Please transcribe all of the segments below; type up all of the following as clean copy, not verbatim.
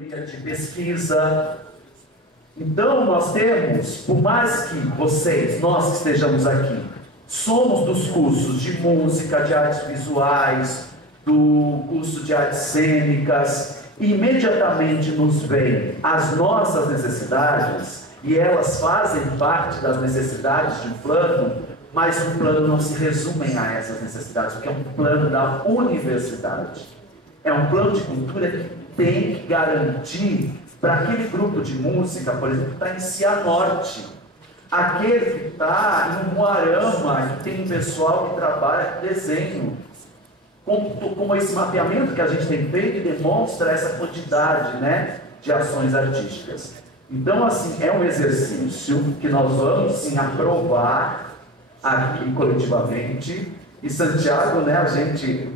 categoria de pesquisa. Então, nós temos, por mais que vocês, nós que estejamos aqui, somos dos cursos de música, de artes visuais, do curso de artes cênicas, imediatamente nos vêm as nossas necessidades, e elas fazem parte das necessidades de um plano, mas o plano não se resume a essas necessidades, porque é um plano da universidade. É um plano de cultura que tem que garantir para aquele grupo de música, por exemplo, que está em Cianorte, aquele que está em Umuarama, que tem um pessoal que trabalha com desenho, como esse mapeamento que a gente tem feito demonstra essa quantidade, né, de ações artísticas. Então, assim, é um exercício que nós vamos, sim, aprovar aqui coletivamente. E Santiago, né, a gente,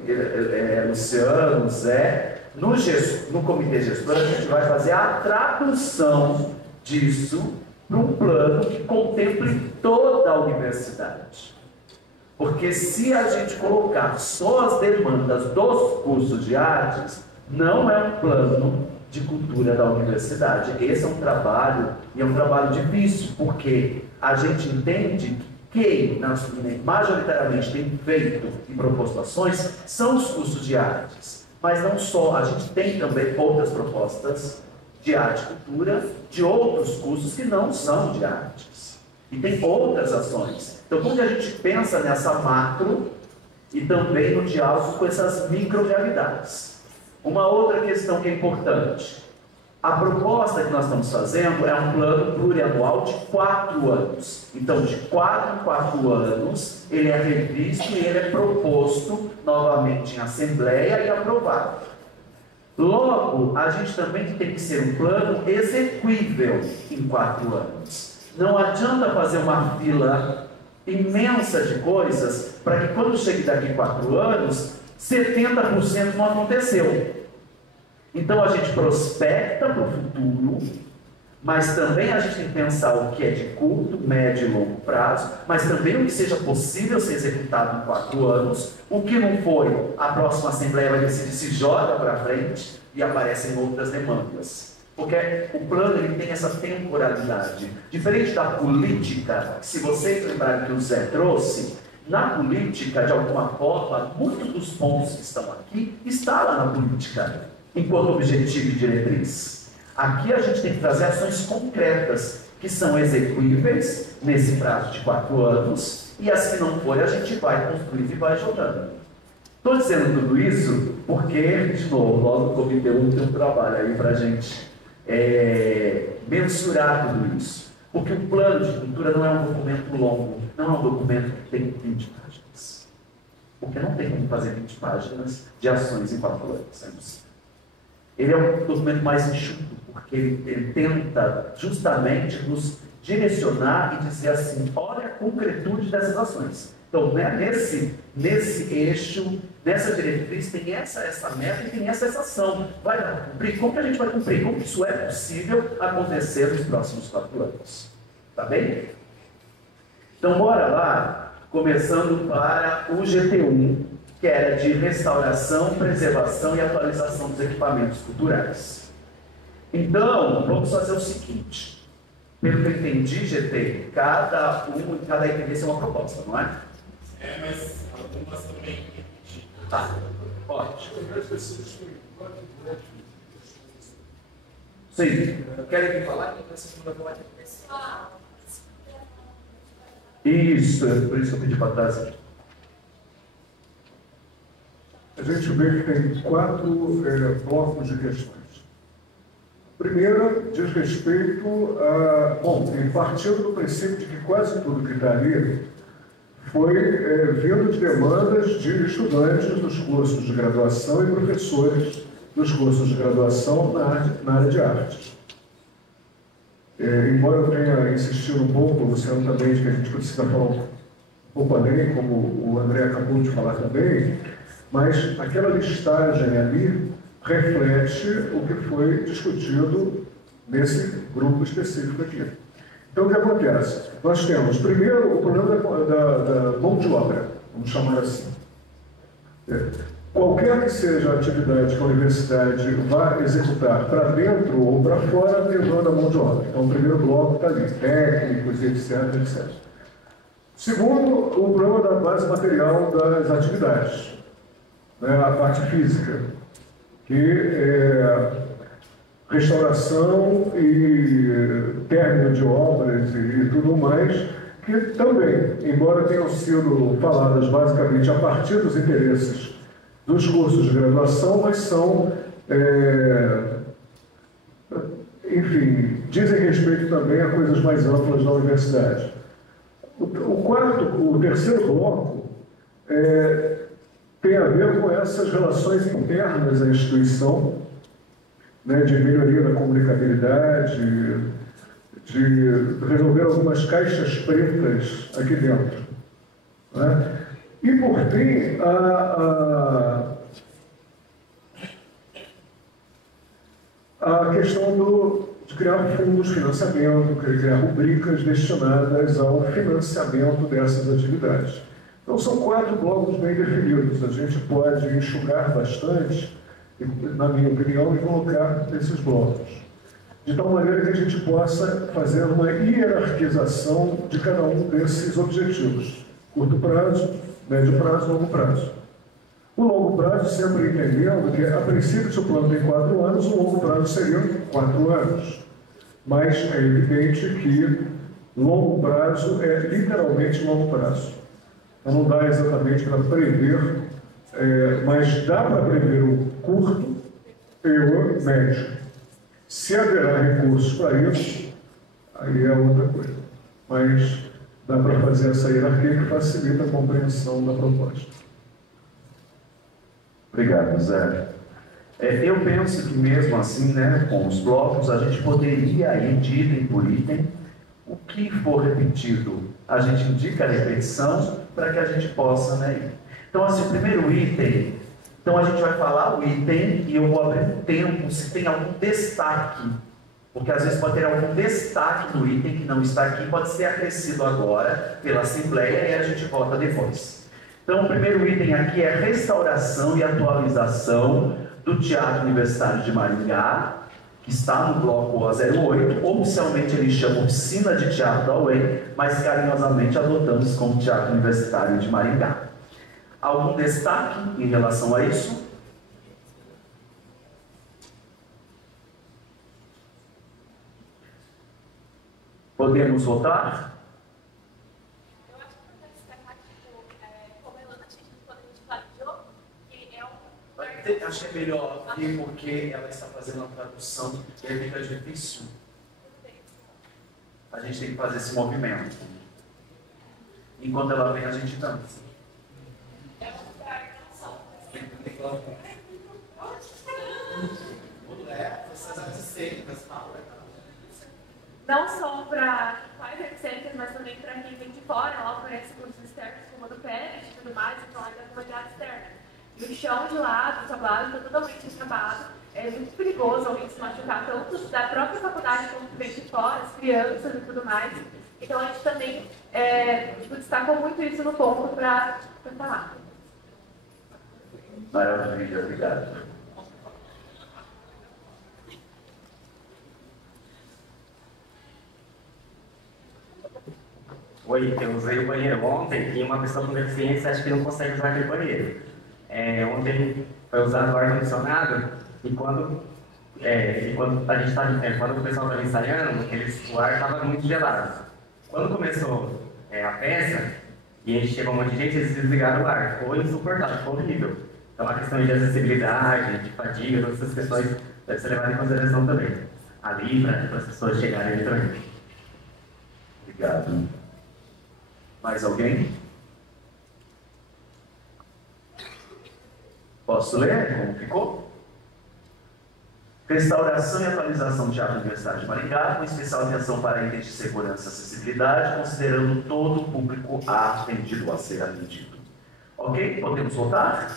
Luciano, Zé, no comitê gestor, a gente vai fazer a tradução disso para um plano que contemple toda a universidade. Porque se a gente colocar só as demandas dos cursos de artes, não é um plano de cultura da universidade. Esse é um trabalho, e é um trabalho difícil, porque a gente entende que quem majoritariamente tem feito e proposto ações são os cursos de artes. Mas não só, a gente tem também outras propostas de arte e cultura, de outros cursos que não são de artes. E tem outras ações. Então, quando a gente pensa nessa macro e também no diálogo com essas micro-realidades. Uma outra questão que é importante. A proposta que nós estamos fazendo é um plano plurianual de 4 anos. Então, de 4 em 4 anos, ele é revisto e ele é proposto novamente em assembleia e aprovado. Logo, a gente também tem que ser um plano execuível em 4 anos. Não adianta fazer uma fila imensa de coisas para que quando chegue daqui a 4 anos, 70% não aconteceu. Então a gente prospecta para o futuro, mas também a gente tem que pensar o que é de curto, médio e longo prazo, mas também o que seja possível ser executado em 4 anos. O que não foi, a próxima Assembleia vai decidir se joga para frente e aparecem outras demandas. Porque o plano ele tem essa temporalidade. Diferente da política, se vocês lembrarem que o Zé trouxe, na política, de alguma forma, muitos dos pontos que estão aqui está lá na política, enquanto objetivo e diretriz. Aqui a gente tem que trazer ações concretas, que são execuíveis nesse prazo de 4 anos, e as que não forem a gente vai construir e vai jogando. Estou dizendo tudo isso porque, de novo, nós no Comitê 1 tem um trabalho aí para a gente mensurar tudo isso. Porque o plano de cultura não é um documento longo, não é um documento que tem 20 páginas. Porque não tem como fazer 20 páginas de ações em 4 anos. Ele é um documento mais enxuto, porque ele tenta justamente nos direcionar e dizer assim, olha a concretude dessas ações. Então, né, nesse eixo, nessa diretriz, tem essa meta e tem essa ação. Vai cumprir? Como que a gente vai cumprir? Como que isso é possível acontecer nos próximos 4 anos? Tá bem? Então, bora lá, começando para o GT1, que era de restauração, preservação e atualização dos equipamentos culturais. Então, vamos fazer o seguinte. Pelo que eu entendi, GT, cada IPVC é uma proposta, não é? Mas algumas também. Tá, pode. Sim, querem me falar? Pessoal, Isso, é por isso que eu pedi para trás. A gente vê que tem 4 blocos de questões. A primeira diz respeito a... Bom, partindo do princípio de que quase tudo que está ali foi vindo de demandas de estudantes dos cursos de graduação e professores dos cursos de graduação na área de arte. Embora eu tenha insistido um pouco, Luciano também, de que a gente precisa falar um pouco além, como o André acabou de falar também, mas aquela listagem ali reflete o que foi discutido nesse grupo específico aqui. Então, o que acontece? Nós temos, primeiro, o problema da mão de obra, vamos chamar assim. qualquer que seja a atividade que a universidade vá executar para dentro ou para fora, levando a mão de obra. Então, o primeiro bloco está ali, técnicos, etc, etc. Segundo, o problema da base material das atividades, né, a parte física, que é restauração e término de obras e tudo mais, que também, embora tenham sido faladas basicamente a partir dos interesses dos cursos de graduação, mas são, enfim, dizem respeito também a coisas mais amplas da universidade. O terceiro bloco tem a ver com essas relações internas à instituição, né, de melhoria da comunicabilidade, de resolver algumas caixas pretas aqui dentro, né? E, por fim, a questão de criar fundos de financiamento, criar rubricas destinadas ao financiamento dessas atividades. Então, são 4 blocos bem definidos. A gente pode enxugar bastante, na minha opinião, e colocar nesses blocos, de tal maneira que a gente possa fazer uma hierarquização de cada um desses objetivos: curto prazo, médio prazo e longo prazo. O longo prazo sempre entendendo que, a princípio, se o plano tem 4 anos, o longo prazo seriam 4 anos. Mas é evidente que longo prazo é literalmente longo prazo. Então não dá exatamente para prever, mas dá para prever o curto e o médio. Se haverá recursos para isso, aí é outra coisa. Mas dá para fazer essa hierarquia que facilita a compreensão da proposta. Obrigado, Zé. Eu penso que mesmo assim, né, com os blocos, a gente poderia ir de item por item. O que for repetido, a gente indica a repetição para que a gente possa, né, ir. Então, assim, o primeiro item, então a gente vai falar o item e eu vou abrir um tempo se tem algum destaque, porque às vezes pode ter algum destaque no item que não está aqui, pode ser acrescido agora pela Assembleia e a gente volta depois. Então, o primeiro item aqui é restauração e atualização do Teatro Universitário de Maringá, que está no bloco O08. Oficialmente ele chama Oficina de Teatro da UEM, mas carinhosamente adotamos como Teatro Universitário de Maringá. Algum destaque em relação a isso? Podemos votar? Acho que é melhor aqui porque ela está fazendo a tradução e aí fica difícil. A gente tem que fazer esse movimento. Enquanto ela vem, a gente dança. Não só para quais reticências, mas também para quem vem de fora, ela oferece cursos externos como o do PET e tudo mais, então ainda é comunidade externa. E o chão de lá, do tablado, está totalmente descabado. É muito perigoso alguém se machucar, tanto da própria faculdade como que vem de fora, as crianças e tudo mais. Então a gente também destacou muito isso no ponto para falar. Maravilha, obrigado. Oi, eu usei o banheiro ontem e uma pessoa com deficiência acha que não consegue usar aquele banheiro. Ontem foi usado o ar-condicionado e quando a gente está quando o pessoal estava ensaiando, o ar estava muito gelado. Quando começou a peça e a gente chegou um monte de gente, eles desligaram o ar. Ficou insuportável, ficou horrível. Então a questão de acessibilidade, de fadiga, todas essas questões deve ser levada em consideração também. Ali, para as pessoas chegarem ali também. Obrigado. Mais alguém? Posso ler como ficou? Restauração e atualização do Teatro Universitário de Maringá, com especial atenção para itens de segurança e acessibilidade, considerando todo o público atendido a ser atendido. Ok? Podemos voltar?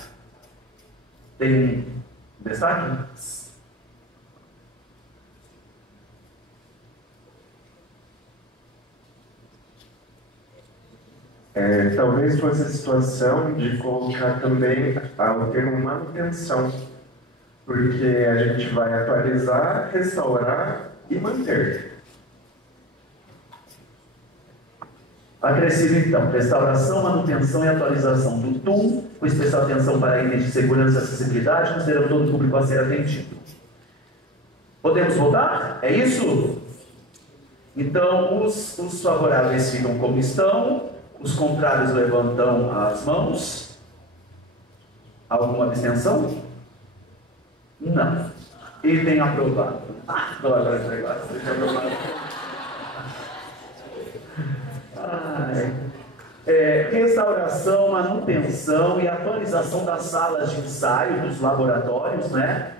Tem destaque? Talvez fosse a situação de colocar também o termo manutenção, porque a gente vai atualizar, restaurar e manter. Acrescido então, restauração, manutenção e atualização do TUM, com especial atenção para itens de segurança e acessibilidade, considerando todo o público a ser atendido. Podemos votar? É isso? Então, os favoráveis ficam como estão, os contrários levantam as mãos. Alguma abstenção? Não. Item aprovado. Adoro esse negócio. Restauração, manutenção e atualização das salas de ensaio dos laboratórios, né?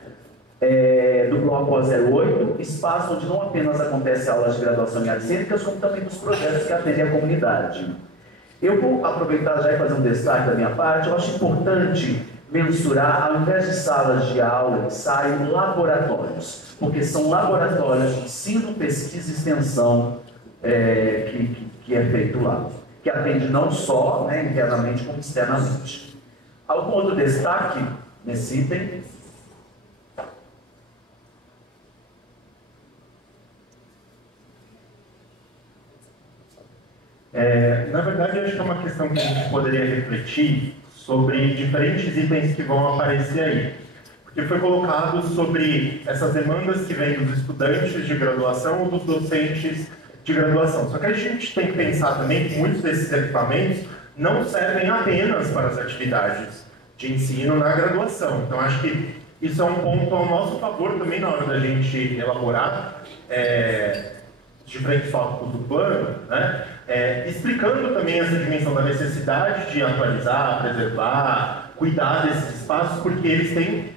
Do bloco O08, espaço onde não apenas acontece aulas de graduação em artes cênicas, como também dos projetos que atendem a comunidade. Eu vou aproveitar já e fazer um destaque da minha parte. Eu acho importante mensurar, ao invés de salas de aula, ensaio, laboratórios, porque são laboratórios de ensino, pesquisa e extensão que é feito lá, que atende não só, né, internamente, como externamente. Algum outro destaque nesse item? Na verdade, acho que é uma questão que a gente poderia refletir sobre diferentes itens que vão aparecer aí. Porque foi colocado sobre essas demandas que vêm dos estudantes de graduação ou dos docentes de graduação. Só que a gente tem que pensar também que muitos desses equipamentos não servem apenas para as atividades de ensino na graduação. Então, acho que isso é um ponto ao nosso favor também na hora da gente elaborar diferentes tópicos do plano, né? Explicando também essa dimensão da necessidade de atualizar, preservar, cuidar desses espaços, porque eles têm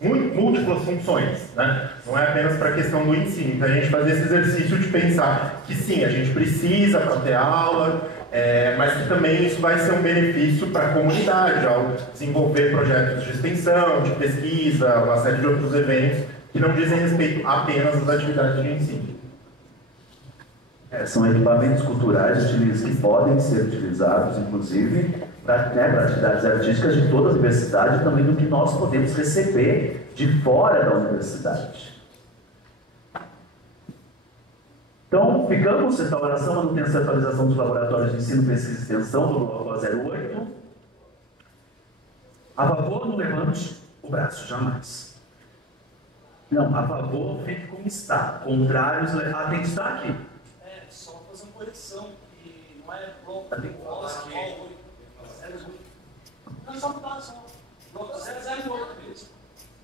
múltiplas funções, né? Não é apenas para a questão do ensino. Então a gente fazer esse exercício de pensar que sim, a gente precisa para ter aula, mas que também isso vai ser um benefício para a comunidade ao desenvolver projetos de extensão, de pesquisa, uma série de outros eventos que não dizem respeito apenas às atividades de ensino. São equipamentos culturais que podem ser utilizados, inclusive, para atividades artísticas de toda a universidade e também do que nós podemos receber de fora da universidade. Então, ficamos restauração, manutenção e atualização dos laboratórios de ensino, pesquisa e extensão do bloco 08. A favor, não levante o braço, jamais. Não, a favor, fique como está. Contrários, tem destaque? Só fazer uma correção, que não é bloco de voz, que é 08. Não, só mudar só. Bloco 008 mesmo.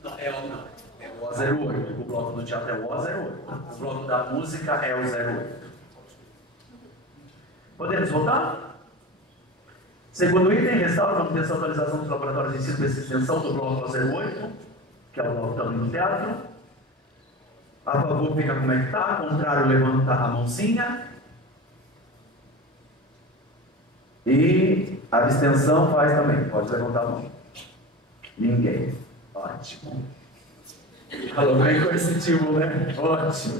Não, é o O08. O bloco do teatro é o O08. O bloco da música é o 08. Podemos votar? Segundo item, restaura a manutenção e atualização dos laboratórios de ensino e pesquisa e extensão do bloco O08, que é o bloco também do teatro. A favor fica como é que está, contrário levanta a mãozinha. E a abstenção faz também, pode levantar a mão. Ninguém. Ótimo. Falou bem coercitivo, né? Ótimo.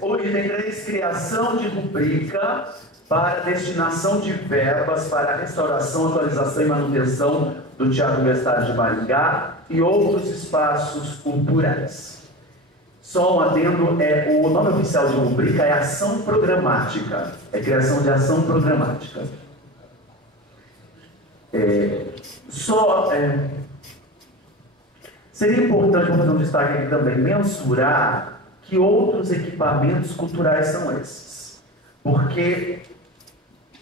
O item 3, criação de rubrica para destinação de verbas para a restauração, atualização e manutenção do Teatro Universitário de Maringá e outros espaços culturais. Só um adendo, o nome oficial de rubrica é ação programática, é criação de ação programática. Seria importante, vou fazer um destaque aqui também, mensurar que outros equipamentos culturais são esses. Porque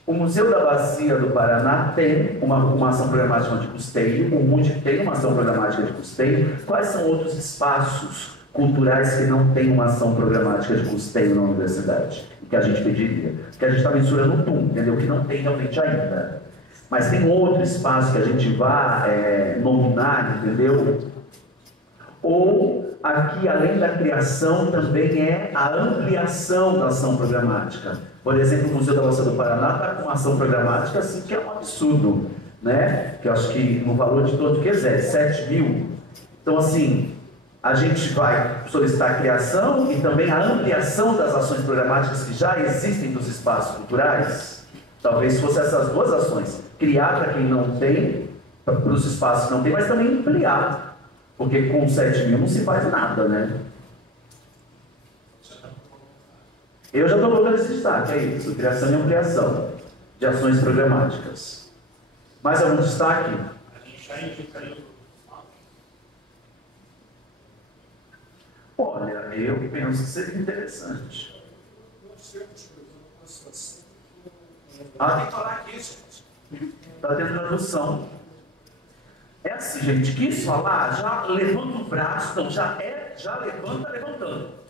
o Museu da Bacia do Paraná tem uma ação programática de custeio, o MUD tem uma ação programática de custeio. Quais são outros espaços culturais que não têm uma ação programática de custeio na universidade? Que a gente pediria? Que a gente está mensurando o TUM, entendeu? Que não tem realmente ainda. Mas tem outro espaço que a gente vai nominar, entendeu? Ou aqui, além da criação, também é a ampliação da ação programática. Por exemplo, o Museu da Bacia do Paraná está com uma ação programática assim, que é um absurdo, né? Que eu acho que no valor de todo que é 7 mil. Então, assim, a gente vai solicitar a criação e também a ampliação das ações programáticas que já existem dos espaços culturais. Talvez fosse essas duas ações. Criar para quem não tem, para os espaços que não tem, mas também ampliar. Porque com 7 mil não se faz nada, né? Eu já estou colocando esse destaque, é isso. Criação e ampliação de ações programáticas. Mais algum destaque? A gente já indicaria. Olha, eu penso que seria interessante. Nós temos, por exemplo, uma situação. Tem que falar aqui, gente. Está tendo tradução. É assim, gente, quis falar, já levanta o braço, então já levanta, levantando.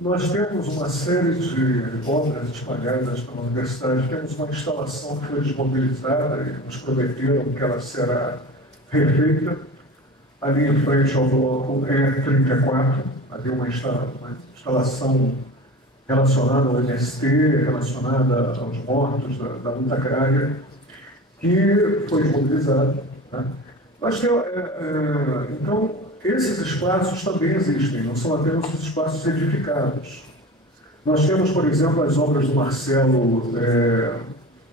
Nós temos uma série de obras espalhadas pela universidade. Temos uma instalação que foi desmobilizada e nos prometeram que ela será refeita. Ali em frente ao bloco E34, ali uma instalação relacionada ao MST, relacionada aos mortos da luta agrária, que foi desmobilizada. Né? Então, esses espaços também existem, não são apenas os espaços edificados. Nós temos, por exemplo, as obras do Marcelo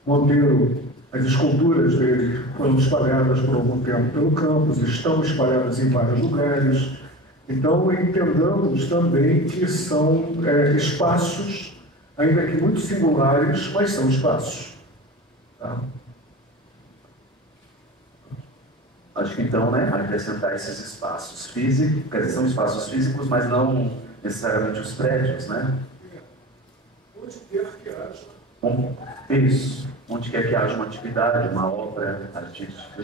Monteiro. As esculturas dele foram espalhadas por algum tempo pelo campus, estão espalhadas em vários lugares. Então, entendamos também que são espaços, ainda que muito singulares, mas são espaços. Tá? Acho que então, né, acrescentar esses espaços físicos, quer dizer, são espaços físicos, mas não necessariamente os prédios, né? Onde quer que haja. Isso. Onde quer que haja uma atividade, uma obra artística.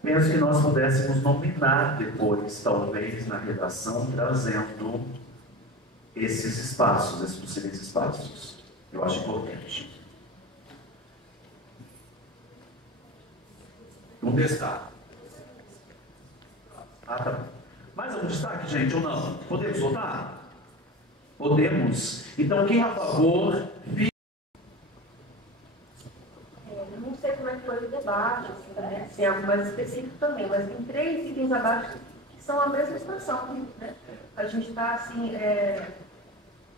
Penso que nós pudéssemos nominar depois, talvez, na redação, trazendo esses espaços, esses possíveis espaços. Eu acho importante. Vamos testar. Ah, tá. Mais algum destaque, gente, ou não? Podemos votar? Podemos. Então, quem é a favor? Não sei como é que foi o debate, né? Tem algo mais específico também, mas tem 3 itens abaixo que são a mesma situação. Né? A gente está, assim,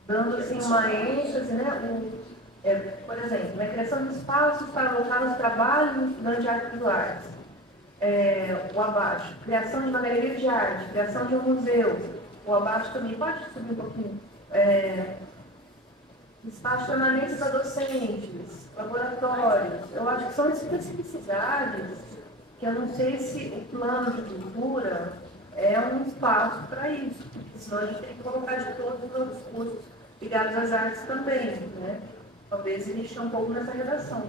dando assim, uma ênfase, né? Por exemplo, a criação de espaços para alocar os trabalhos do estudante de artes visuais. O abaixo, criação de uma galeria de arte, criação de um museu. O abaixo também, pode subir um pouquinho. Espaço permanente para docentes, laboratórios. Eu acho que são especificidades que eu não sei se o plano de cultura é um espaço para isso, porque senão a gente tem que colocar de todos os outros cursos ligados às artes também, né? Talvez exista um pouco nessa redação.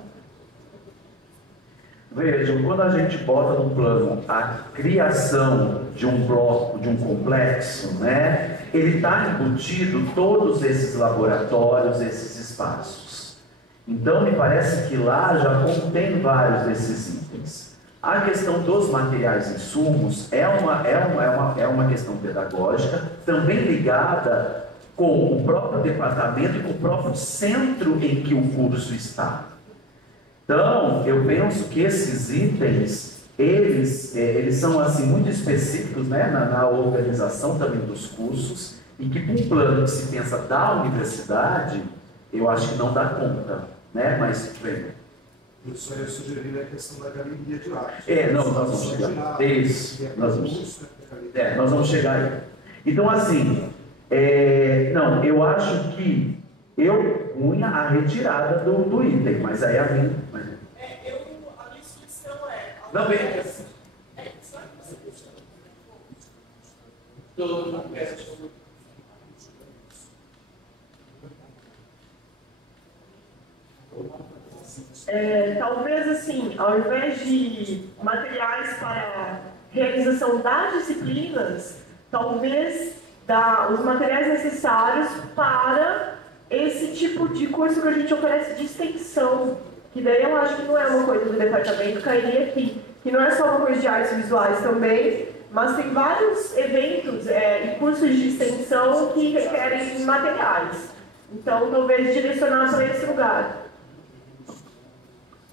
Vejam, quando a gente bota no plano a criação de um bloco, de um complexo, né, ele está embutido todos esses laboratórios, esses espaços. Então, me parece que lá já contém vários desses itens. A questão dos materiais e insumos é uma questão pedagógica, também ligada com o próprio departamento e com o próprio centro em que o curso está. Então, eu penso que esses itens, eles são assim, muito específicos, né, na organização também dos cursos, e que, para um plano que se pensa da universidade, eu acho que não dá conta, né? Mas, bem... Isso aí eu sugeriria a questão da galeria de arte. Nós vamos chegar. Isso, nós vamos chegar aí. Então, assim, não, eu acho que eu punha a retirada do item, mas aí a minha... A minha sugestão é... Não, bem... Todo mundo peça. Talvez assim, ao invés de materiais para realização das disciplinas, talvez os materiais necessários para esse tipo de curso que a gente oferece de extensão, que daí eu acho que não é uma coisa do departamento, cairia aqui, que não é só uma coisa de artes visuais também, mas tem vários eventos e cursos de extensão que requerem materiais. Então, talvez direcionar para esse lugar.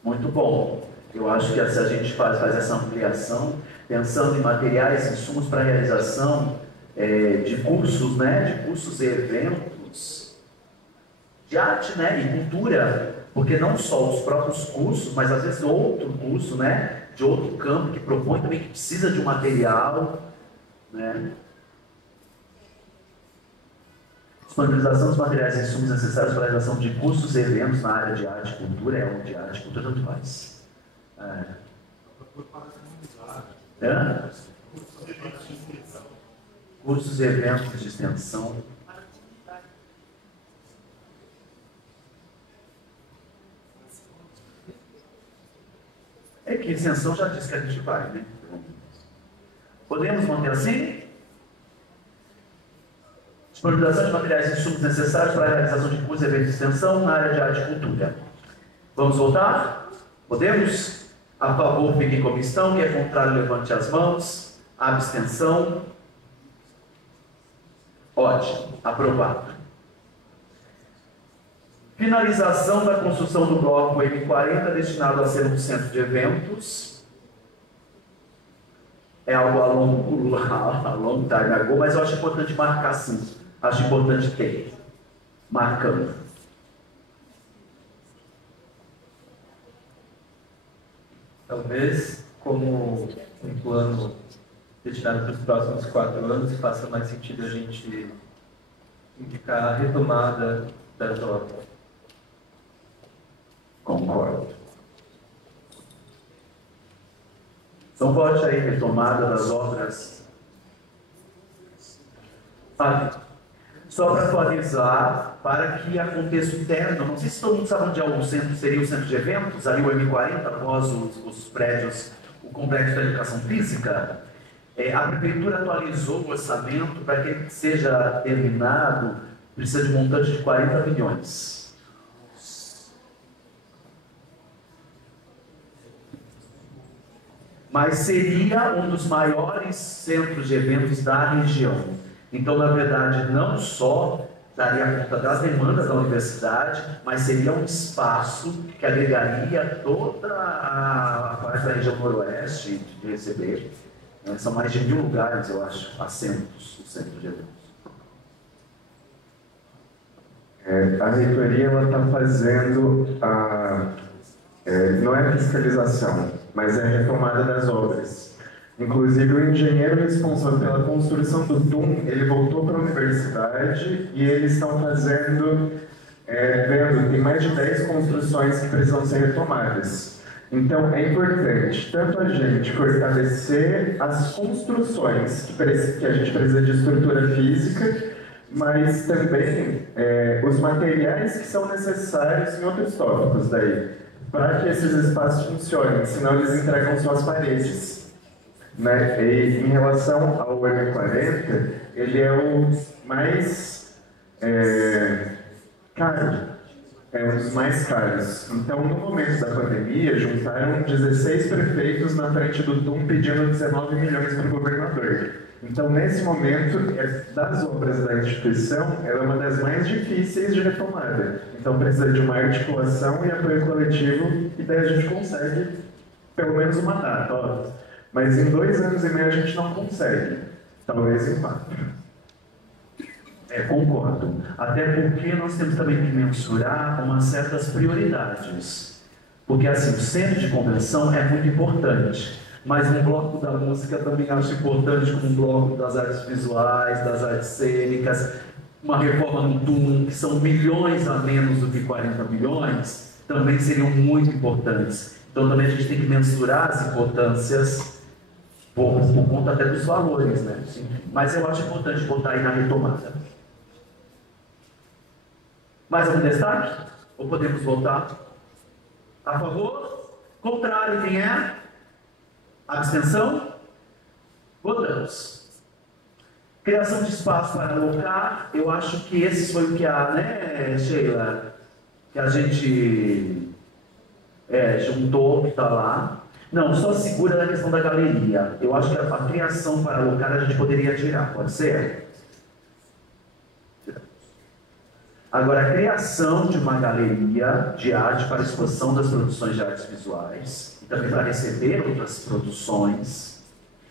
Muito bom. Eu acho que se a gente faz essa ampliação, pensando em materiais, insumos para realização de cursos, né? De cursos e eventos, de arte, né? E cultura, porque não só os próprios cursos, mas às vezes outro curso, né? De outro campo que propõe também que precisa de um material, né? Disponibilização dos materiais e insumos necessários para a realização de cursos e eventos na área de arte e cultura, ou de arte e cultura, tanto faz. Cursos e eventos de extensão. É que extensão já disse que a gente vai, né? Podemos manter assim? Disponibilização de materiais e insumos necessários para a realização de cursos e eventos de extensão na área de arte e cultura. Vamos voltar? Podemos? A favor, fiquem como estão. Quem é contrário, levante as mãos. Abstenção. Ótimo. Aprovado. Finalização da construção do bloco M40 destinado a ser um centro de eventos. É algo a long time ago, mas eu acho importante marcar sim. Acho importante ter. Marcando. Talvez, como um plano destinado para os próximos 4 anos, faça mais sentido a gente indicar a retomada das obras. Concordo. Então, vote aí, retomada das obras. Só para atualizar, para que aconteça o término, não sei se todo mundo sabe onde é o centro, seria o centro de eventos, ali o M40, após os prédios, o complexo da educação física. A prefeitura atualizou o orçamento para que ele seja terminado, precisa de um montante de 40 milhões. Mas seria um dos maiores centros de eventos da região. Então, na verdade, não só daria conta das demandas da universidade, mas seria um espaço que agregaria toda a parte da região noroeste de receber. São mais de 1000 lugares, eu acho, assentos, o centro de eventos. A reitoria está fazendo não é fiscalização, mas é a retomada das obras. Inclusive, o engenheiro responsável pela construção do TUM, ele voltou para a universidade e eles estão fazendo, tem mais de 10 construções que precisam ser retomadas. Então, é importante tanto a gente fortalecer as construções que a gente precisa de estrutura física, mas também os materiais que são necessários em outros tópicos daí, para que esses espaços funcionem, senão eles entregam só as paredes. Né? E em relação ao M40, ele é o mais caro, é um dos mais caros. Então, no momento da pandemia, juntaram 16 prefeitos na frente do TUM pedindo 19 milhões para o governador. Então, nesse momento, das obras da instituição, ela é uma das mais difíceis de retomada. Então, precisa de uma articulação e apoio coletivo, e daí a gente consegue pelo menos uma data. Ó. Mas em 2 anos e meio a gente não consegue. Talvez em 4. Concordo. Até porque nós temos também que mensurar umas certas prioridades. Porque assim, o centro de convenção é muito importante. Mas um bloco da música também acho importante, como um bloco das artes visuais, das artes cênicas, uma reforma no TUM, que são milhões a menos do que 40 milhões, também seriam muito importantes. Então também a gente tem que mensurar as importâncias por conta até dos valores, né? Mas eu acho importante botar aí na retomada. Mais algum destaque? Ou podemos voltar? A favor? Contrário, quem é? Abstenção? Votamos. Criação de espaço para alocar, eu acho que esse foi o que Sheila, que a gente juntou, que está lá. Não, só segura na questão da galeria. Eu acho que a criação para alocar a gente poderia tirar, pode ser? Agora, a criação de uma galeria de arte para exposição das produções de artes visuais, e também para receber outras produções.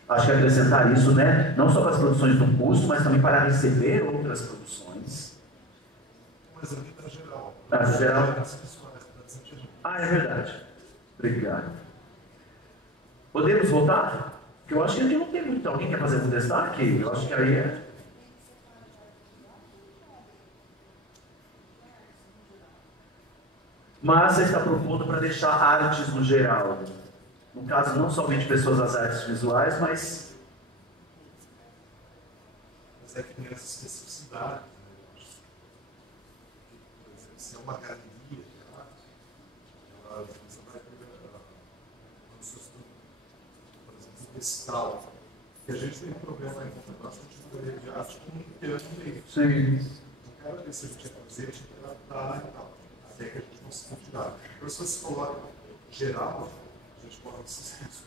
Acho que acrescentar isso, né? Não só para as produções do curso, mas também para receber outras produções. Mas aqui está geral. Está geral? Ah, é verdade. Obrigado. Podemos voltar? Porque eu acho que a gente não tem muito. Alguém quer fazer um destaque? Eu acho que aí é... Mas você está propondo para deixar artes no geral. No caso, não somente pessoas das artes visuais, mas... Mas é que tem essa especificidade, né? Por exemplo, se é uma galeria de arte, você vai pegar, por exemplo, vestal. E a gente tem um problema aí com bastante galeria de arte com um piano meio. Sim. Não quero ver se a gente ia fazer, a gente ia adaptar e tal. Até que a gente conseguir tirar. Então, se você coloca geral, a gente pode assistir isso.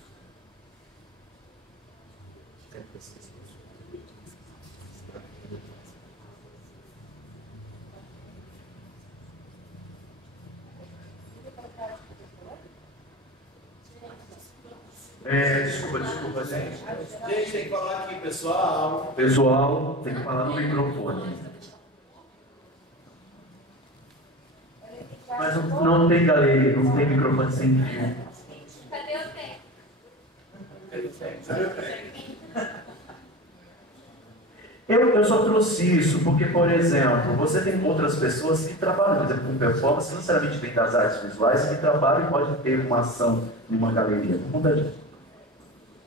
Desculpa, gente. Gente, tem que falar aqui, pessoal. Pessoal, tem que falar no microfone. Mas não tem galeria, não tem microfone sem fio. Cadê o tempo? Eu só trouxe isso porque, por exemplo, você tem outras pessoas que trabalham, por exemplo, com performance, não necessariamente vem das artes visuais, que trabalham e pode ter uma ação em uma galeria.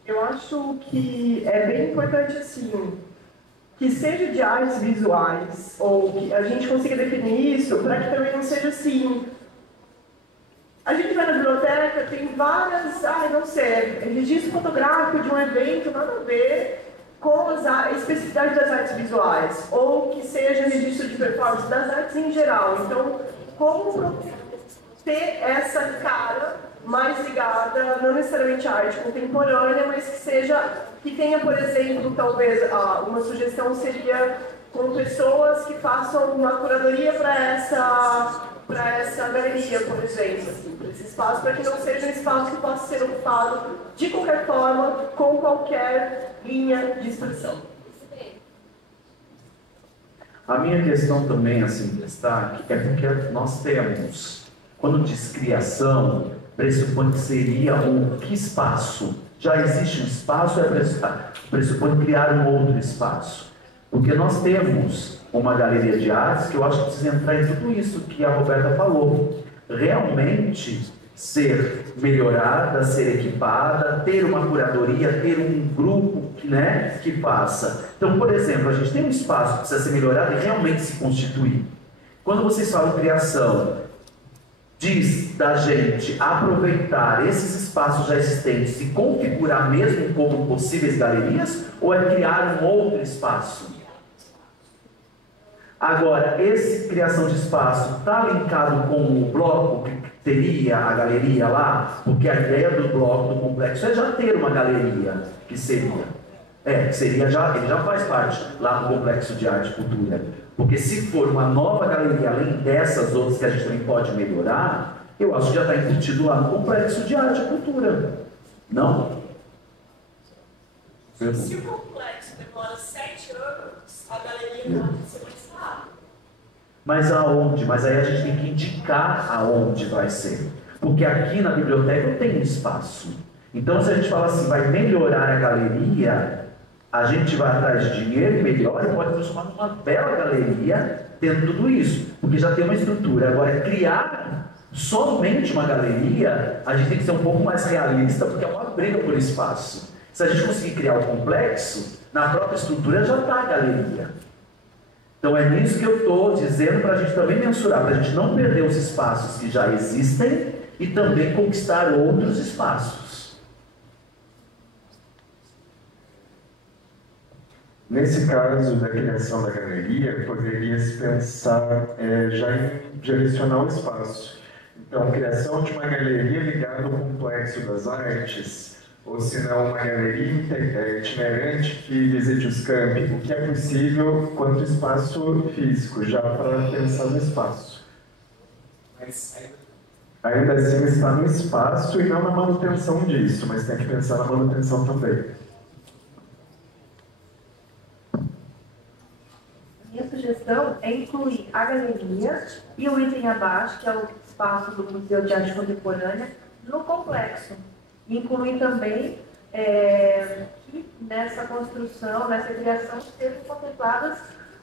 Eu acho que é bem importante, assim, que seja de artes visuais, ou que a gente consiga definir isso, para que também não seja assim... A gente vai na biblioteca, tem várias, não sei, registro fotográfico de um evento, nada a ver com a especificidade das artes visuais, ou que seja registro de performance das artes em geral. Então, como ter essa cara mais ligada, não necessariamente à arte contemporânea, mas que tenha, por exemplo, talvez, uma sugestão seria com pessoas que façam uma curadoria para essa galeria, por exemplo, assim, para esse espaço, para que não seja um espaço que possa ser ocupado de qualquer forma, com qualquer linha de expressão. A minha questão também, assim, destaque, é porque nós temos, quando diz criação, pressupõe que seria que espaço? Já existe um espaço, pressupõe criar um outro espaço. Porque nós temos uma galeria de artes que eu acho que precisa entrar em tudo isso que a Roberta falou. Realmente ser melhorada, ser equipada, ter uma curadoria, ter um grupo que faça. Então, por exemplo, a gente tem um espaço que precisa ser melhorado e realmente se constituir. Quando vocês falam criação, diz da gente aproveitar esses espaços já existentes e configurar mesmo como possíveis galerias, ou é criar um outro espaço? Agora, essa criação de espaço está linkado com o bloco que teria a galeria lá? Porque a ideia do bloco, do complexo, é já ter uma galeria, que seria. Ele já faz parte lá do complexo de arte e cultura. Porque se for uma nova galeria, além dessas outras que a gente também pode melhorar, eu acho que já está embutido lá no complexo de arte e cultura. Não? Se o complexo demora 7 anos, a galeria pode ser mais rápida. Mas aonde? Mas aí a gente tem que indicar aonde vai ser. Porque aqui na biblioteca tem um espaço. Então, se a gente fala assim, vai melhorar a galeria, a gente vai atrás de dinheiro e melhora e pode transformar numa bela galeria tendo tudo isso. Porque já tem uma estrutura. Agora, criar somente uma galeria, a gente tem que ser um pouco mais realista, porque é uma briga por espaço. Se a gente conseguir criar o complexo, na própria estrutura já está a galeria. Então é nisso que eu estou dizendo para a gente também mensurar, para a gente não perder os espaços que já existem e também conquistar outros espaços. Nesse caso da criação da galeria, poderia-se pensar já em direcionar o espaço. Então, a criação de uma galeria ligada ao complexo das artes ou se não uma galeria itinerante que visite os campi, o que é possível quanto espaço físico, já para pensar no espaço. Mas Ainda assim está no espaço e não na manutenção disso, mas tem que pensar na manutenção também. Minha sugestão é incluir a galeria e o item abaixo, que é o espaço do Museu de Arte Contemporânea, no complexo. E incluir também que nessa construção, nessa criação, sejam contempladas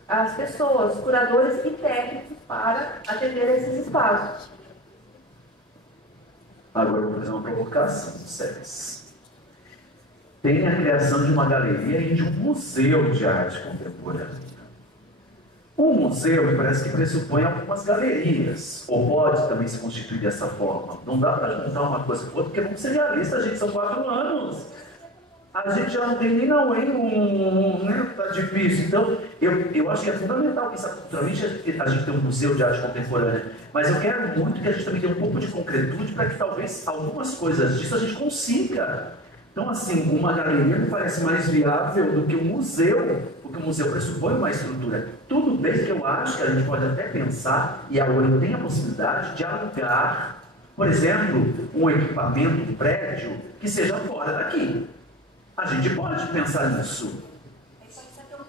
as pessoas, curadores e técnicos para atender a esses espaços. Agora eu vou fazer uma provocação, Cés. Tem a criação de uma galeria e de um museu de arte contemporânea. Um museu, me parece que pressupõe algumas galerias, ou pode também se constituir dessa forma. Não dá para juntar uma coisa com outra, porque vamos ser realistas, gente, são 4 anos. A gente já não tem nem na UEM, né? Tá difícil. Então, eu acho que é fundamental pensar culturalmente a gente ter um museu de arte contemporânea. Mas eu quero muito que a gente também tenha um pouco de concretude para que talvez algumas coisas disso a gente consiga. Então, assim, uma galeria me parece mais viável do que um museu, porque o museu pressupõe uma estrutura. Tudo bem que eu acho que a gente pode até pensar, e a UEM tem a possibilidade de alugar, por exemplo, um equipamento, um prédio, que seja fora daqui. A gente pode pensar nisso.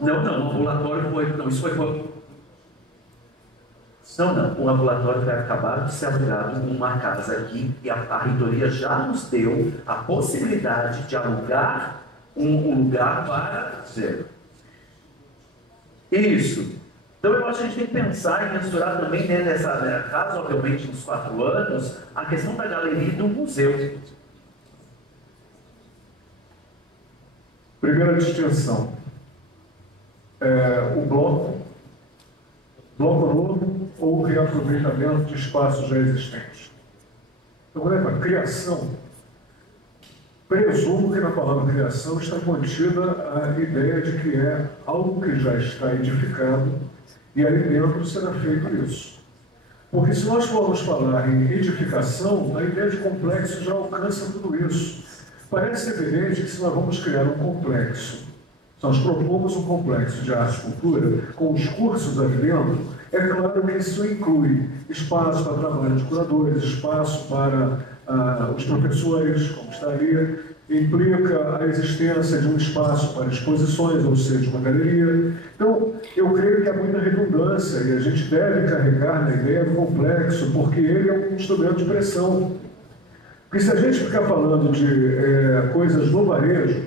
Não, o ambulatório foi... Não, isso foi... Não, o ambulatório vai acabar de ser alugado numa casa aqui e a reitoria já nos deu a possibilidade de alugar um lugar para zero. Isso. Então eu acho que a gente tem que pensar em mensurar também, né, nessa casa, obviamente, nos 4 anos, a questão da galeria e do museu. Primeira distinção, o bloco novo ou reaproveitamento de espaços já existentes. Então, quando é para criação, presumo que na palavra criação está contida a ideia de que é algo que já está edificado e ali dentro será feito isso. Porque se nós formos falar em edificação, a ideia de complexo já alcança tudo isso. Parece evidente que se nós vamos criar um complexo, se nós propomos um complexo de arte e cultura, com os cursos ali dentro, é claro que isso inclui espaço para trabalho de curadores, espaço para os professores, como está ali, implica a existência de um espaço para exposições, ou seja, uma galeria. Então, eu creio que há muita redundância e a gente deve carregar na ideia do complexo, porque ele é um instrumento de pressão. Porque se a gente ficar falando de coisas no varejo,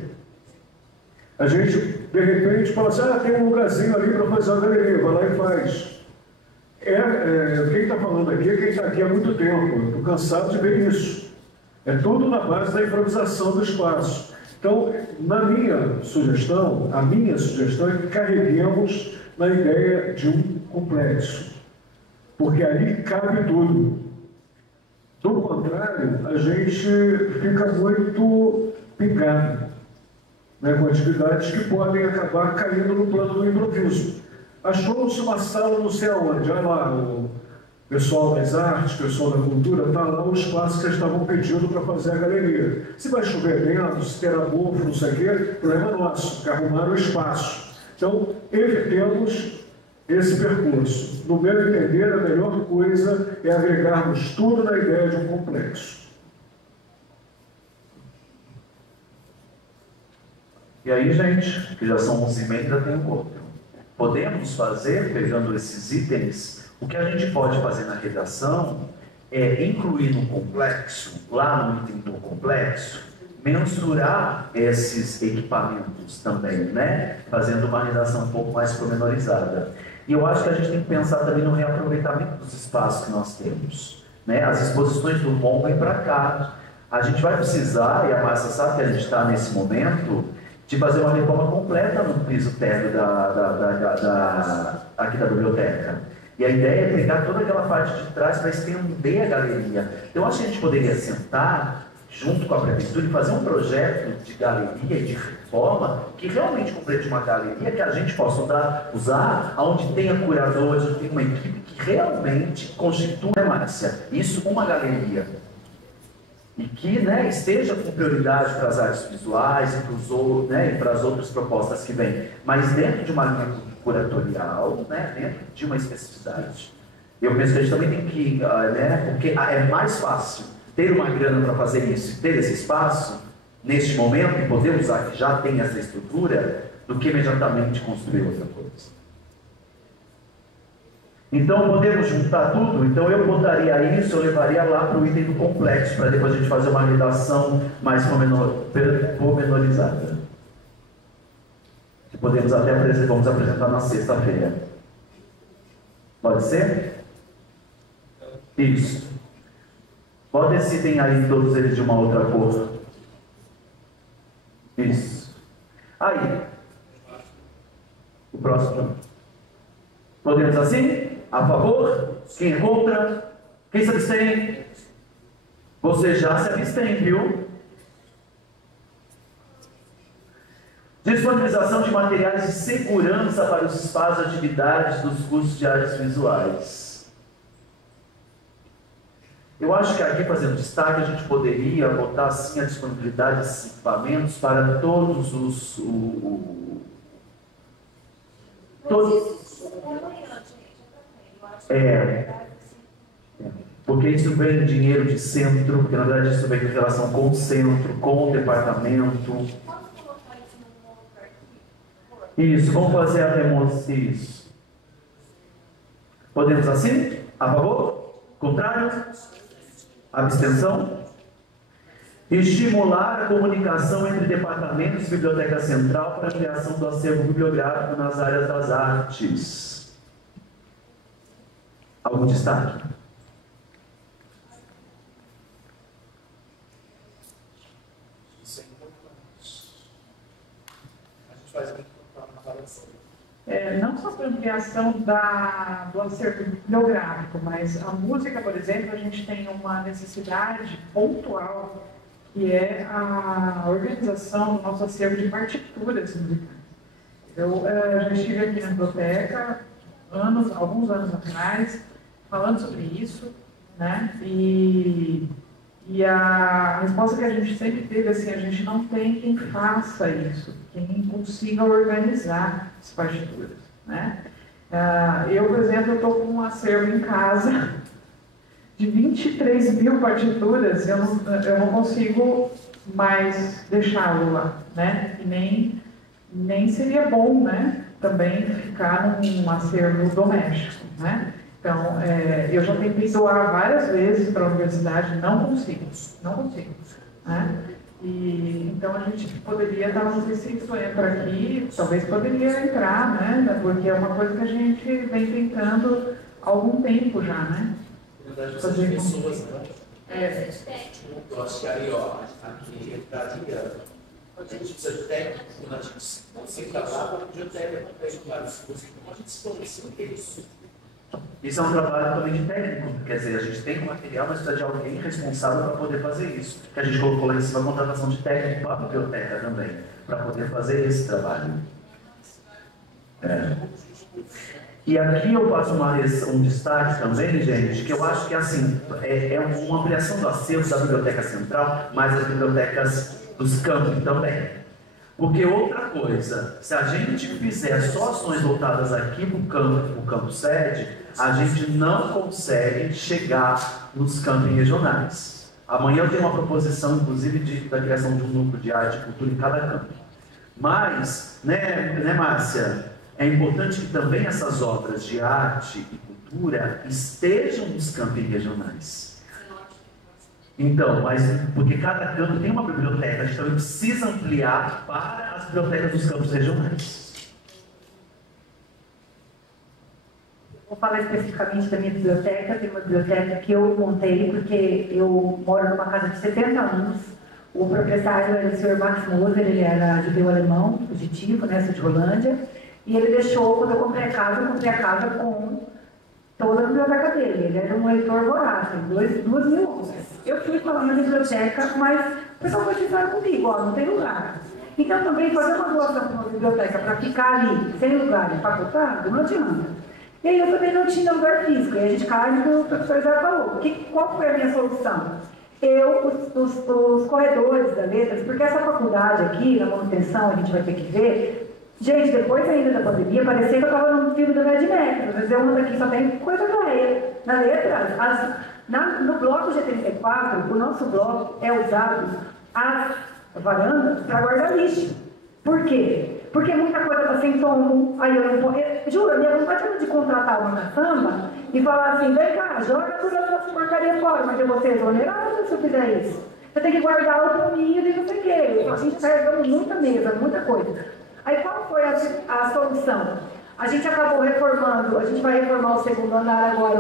a gente, de repente, fala assim, tem um lugarzinho ali para fazer uma galeria, vai lá e faz. Quem está falando aqui é quem está aqui há muito tempo, estou cansado de ver isso. É tudo na base da improvisação do espaço. Então, a minha sugestão é que carreguemos na ideia de um complexo, porque ali cabe tudo. Do contrário, a gente fica muito pingado, né, com atividades que podem acabar caindo no plano do improviso. Achou-se uma sala não sei aonde, olha lá, o pessoal das artes, o pessoal da cultura, está lá o espaço que eles estavam pedindo para fazer a galeria. Se vai chover dentro, se terá mofo, não sei o quê, problema nosso, que arrumaram o espaço. Então, evitemos esse percurso. No meu entender, a melhor coisa é agregarmos tudo na ideia de um complexo. E aí, gente, que já são 11h30, ainda tem um pouco. Podemos fazer, pegando esses itens, o que a gente pode fazer na redação é incluir no complexo, lá no item do complexo, mensurar esses equipamentos também, né? Fazendo uma redação um pouco mais pormenorizada. E eu acho que a gente tem que pensar também no reaproveitamento dos espaços que nós temos, né? As exposições do MON vêm para cá. A gente vai precisar, e a Márcia sabe que a gente está nesse momento, de fazer uma reforma completa no piso térreo aqui da biblioteca. E a ideia é pegar toda aquela parte de trás para estender a galeria. Então, eu acho que a gente poderia sentar junto com a prefeitura e fazer um projeto de galeria e de reforma que realmente complete uma galeria que a gente possa usar onde tenha curadores, onde tenha uma equipe que realmente constitua, Márcia, isso uma galeria. e que, né, esteja com prioridade para as artes visuais e para as outras propostas que vêm, mas dentro de uma linha curatorial, né, dentro de uma especificidade. Eu penso que a gente também tem que, né, porque é mais fácil ter uma grana para fazer isso e ter esse espaço, neste momento, e poder usar que já tem essa estrutura, do que imediatamente construir outra coisa. Então, podemos juntar tudo? Então, eu botaria isso, eu levaria lá para o item do complexo, para depois a gente fazer uma redação mais pormenorizada. Que podemos até vamos apresentar na sexta-feira. Pode ser? Isso. Pode esse item aí, todos eles de uma outra cor. Isso. Aí. O próximo. Podemos assim? A favor? Quem é contra? Quem se abstém? Você já se abstém, viu? Disponibilização de materiais de segurança para os espaços de atividades dos cursos de artes visuais. Eu acho que aqui, fazendo destaque, a gente poderia botar assim a disponibilidade desses equipamentos para todos os... Porque isso vem dinheiro de centro, porque na verdade isso vem em relação com o centro, com o departamento. Isso, vamos fazer a demonstração. Isso. Podemos assim? A favor? Contrário? Abstenção? Estimular a comunicação entre departamentos e biblioteca central para a criação do acervo bibliográfico nas áreas das artes. Algum destaque? Isso é importante. A gente faz muito na avaliação. Não só para ampliação do acervo bibliográfico, mas a música, por exemplo, a gente tem uma necessidade pontual, que é a organização do nosso acervo de partituras musicais. Eu já estive aqui na biblioteca alguns anos atrás, falando sobre isso, né? E a resposta que a gente sempre teve, assim, a gente não tem quem faça isso, quem consiga organizar as partituras, né? Eu, por exemplo, estou com um acervo em casa de 23 mil partituras, eu não consigo mais deixá-lo lá, né? E nem seria bom, né, também ficar num acervo doméstico, né? Então, eu já tentei doar várias vezes para a universidade, não consigo, né? E, então, a gente poderia, não sei se isso entra aqui, talvez poderia entrar, né? Porque é uma coisa que a gente vem tentando há algum tempo já, né? Na verdade, você tem pessoas, né? Eu acho que aí, ó, aqui entraria. A gente precisa de técnico, quando a gente não se trabalha, a biblioteca também, vários cursos, então a gente se fornece isso. Isso é um trabalho também de técnico, quer dizer, a gente tem um material, mas precisa de alguém responsável para poder fazer isso. Que a gente colocou lá em cima a contratação de técnico para a biblioteca também, para poder fazer esse trabalho. E aqui eu faço um destaque também, gente, que eu acho que assim, é uma ampliação do acervo da Biblioteca Central, mas as bibliotecas dos campos também. Porque outra coisa, se a gente fizer só ações voltadas aqui para o campo sede, a gente não consegue chegar nos campos regionais. Amanhã eu tenho uma proposição, inclusive, da criação de um núcleo de arte e cultura em cada campo. Mas, né, Márcia, é importante que também essas obras de arte e cultura estejam nos campos regionais. Então, mas porque cada campo tem uma biblioteca, a gente também precisa ampliar para as bibliotecas dos campos regionais. Vou falar especificamente da minha biblioteca. Tem uma biblioteca que eu montei porque eu moro numa casa de 70 anos. O proprietário era o Sr. Max Moser, ele era judeu alemão, fugitivo, nessa de Rolândia. E ele deixou, quando eu comprei a casa com toda a biblioteca dele. Ele era um leitor voraz, tem 2.000 obras. Eu fui falar na biblioteca, mas o pessoal foi sincero comigo, ó, não tem lugar. Então também fazer uma doação para uma biblioteca para ficar ali, sem lugar, empacotado, não adianta. E aí eu também não tinha lugar físico, e a gente cai no que o professor já falou. Qual foi a minha solução? os corredores da letras, porque essa faculdade aqui, na manutenção, a gente vai ter que ver. Gente, depois ainda da pandemia, parecia que eu estava num filme do Mad Max. Mas eu ando aqui, só tem coisa velha. Na letra, no bloco G34, o nosso bloco é usado as varandas para guardar lixo. Por quê? Porque muita coisa está sem tomo. Aí eu não juro, minha vontade era de contratar uma caçamba e falar assim: vem cá, joga toda essa porcaria fora, mas eu vou ser exonerado se eu fizer isso. Você tem que guardar o tominho e não sei o quê. A gente carregamos muita mesa, muita coisa. Aí qual foi a solução? A gente acabou reformando, a gente vai reformar o segundo andar agora,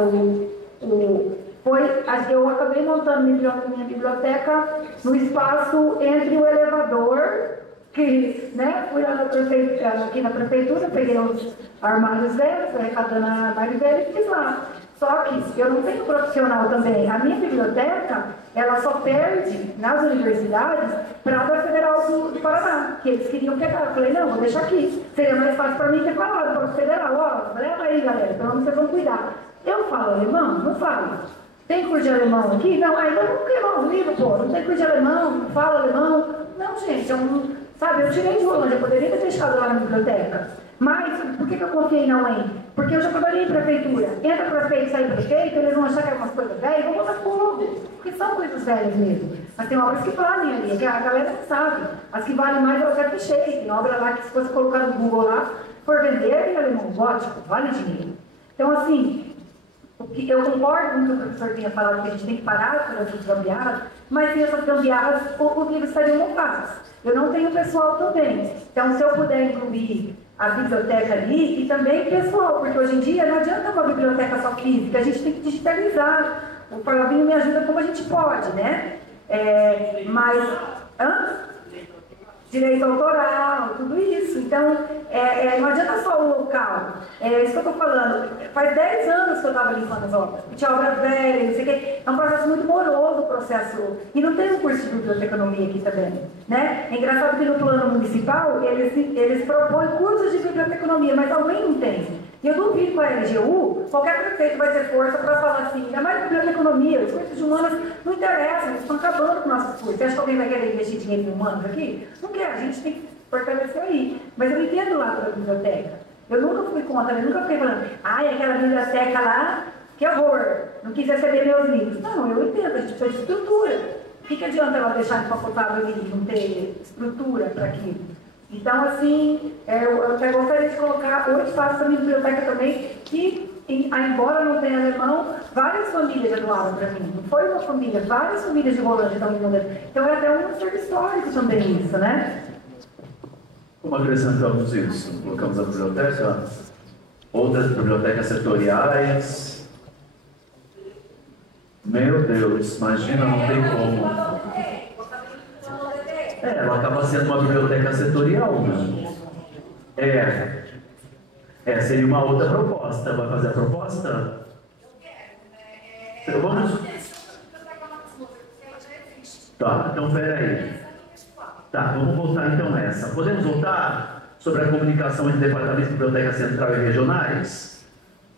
eu acabei montando minha biblioteca no espaço entre o elevador, que, né, fui lá aqui na prefeitura, peguei os armários velhos, fui arrecadando armário velho e fiz lá. Só que eu não tenho profissional também. A minha biblioteca, ela só perde nas universidades para a da Federal do Paraná, que eles queriam pegar. Eu falei, não, vou deixar aqui. Seria mais fácil para mim ter falado para o Federal, ó, leva aí, galera, pelo menos vocês vão cuidar. Eu falo alemão? Não falo. Tem curso de alemão aqui? Não, ainda vamos queimar um livro, pô. Não tem curso de alemão, não falo alemão. Não, gente, sabe, eu tirei de Holândia, eu poderia ter deixado lá na biblioteca. Mas, por que eu confiei na UEM? Porque eu já trabalhei em prefeitura. Entra prefeito e sai prefeito, eles vão achar que é umas coisas velhas, vão botar fogo. Porque são coisas velhas mesmo. Mas tem obras que valem ali, que a galera não sabe. As que valem mais, eu até fechei. Tem obra lá que, se fosse colocar no Google lá, for vender em alemão gótico, vale dinheiro. Então, assim, eu concordo com o que o professor tinha falado, que a gente tem que parar com essas gambiarras, mas sem essas gambiarras, os livros estariam montados. Eu não tenho pessoal também. Então, se eu puder incluir a biblioteca ali e também pessoal, porque hoje em dia não adianta uma biblioteca só física, a gente tem que digitalizar. O Flavinho me ajuda como a gente pode, né? Direito autoral, tudo isso. Então, não adianta só o local. É isso que eu estou falando. Faz 10 anos que eu estava limpando as obras. Tinha obras velhas, não sei o quê. É um processo muito moroso o processo. E não tem um curso de biblioteconomia aqui também. Né? É engraçado que no plano municipal, eles propõem cursos de biblioteconomia, mas alguém não tem. E eu duvido com a LGU, qualquer prefeito vai ter força para falar assim, ainda mais biblioteconomia, os cursos de humanas não interessam, eles estão acabando com nossos cursos. Você acha que alguém vai querer investir dinheiro em humanos aqui? Não quer, a gente tem que fortalecer aí. Mas eu entendo lá pela biblioteca. Eu nunca fui contra, eu nunca fiquei falando, aquela biblioteca lá, que horror, não quis receber meus livros. Não, eu entendo, a gente precisa de estrutura. O que adianta ela deixar empacotável ali e não ter estrutura para aquilo? Então, assim, eu até gostaria de colocar o espaço da minha biblioteca também, que, embora não tenha alemão, várias famílias já doaram para mim. Não foi uma família, várias famílias de Rolândia estão me mandando. Então, é até um acerto histórico também isso, né? Como acrescentamos isso? Colocamos a biblioteca, outras bibliotecas setoriais. Meu Deus, imagina, não tem como. Ela acaba sendo uma biblioteca setorial, né? Seria uma outra proposta. Vai fazer a proposta? Vamos... Tá, então peraí. Tá, vamos voltar então nessa. Podemos voltar sobre a comunicação entre departamentos de biblioteca central e regionais?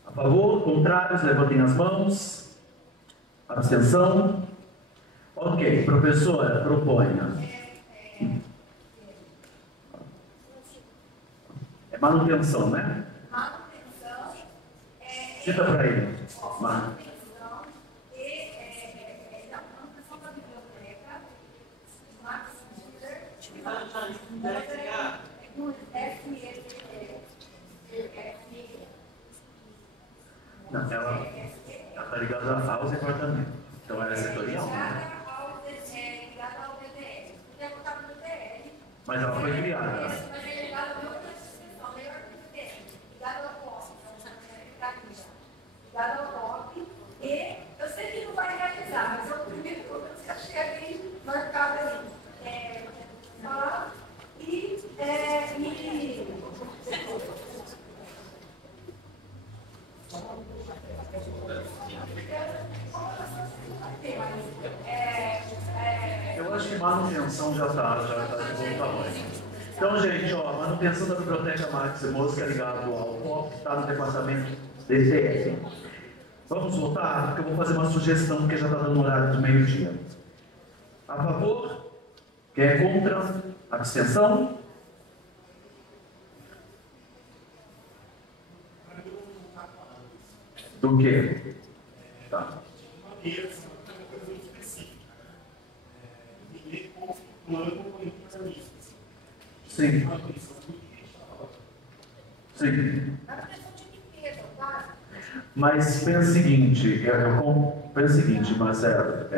A favor? Contrários? Levantem as mãos. Abstenção? Ok, professora, proponha. É manutenção, né? Manutenção. Cita para ele. Manutenção e da manutenção da biblioteca. Max Miller. Não, ela está ligada aos departamentos. Então ela é setorial, né? Mas ela foi criada. Ligado ao POP, e eu sei que não vai realizar, mas é o primeiro programa que eu achei ali marcado ali. Falar Eu acho que manutenção já está de bom tamanho. Então, gente, a manutenção da biblioteca Max Mosca ligado ao POP está no departamento DTF. Vamos voltar? Porque eu vou fazer uma sugestão, porque já está dando horário do meio-dia. A favor? Quem é contra? Abstenção? Do quê? Tá. Sim. Sim. Mas pensa o seguinte, pensa o seguinte, Marcelo,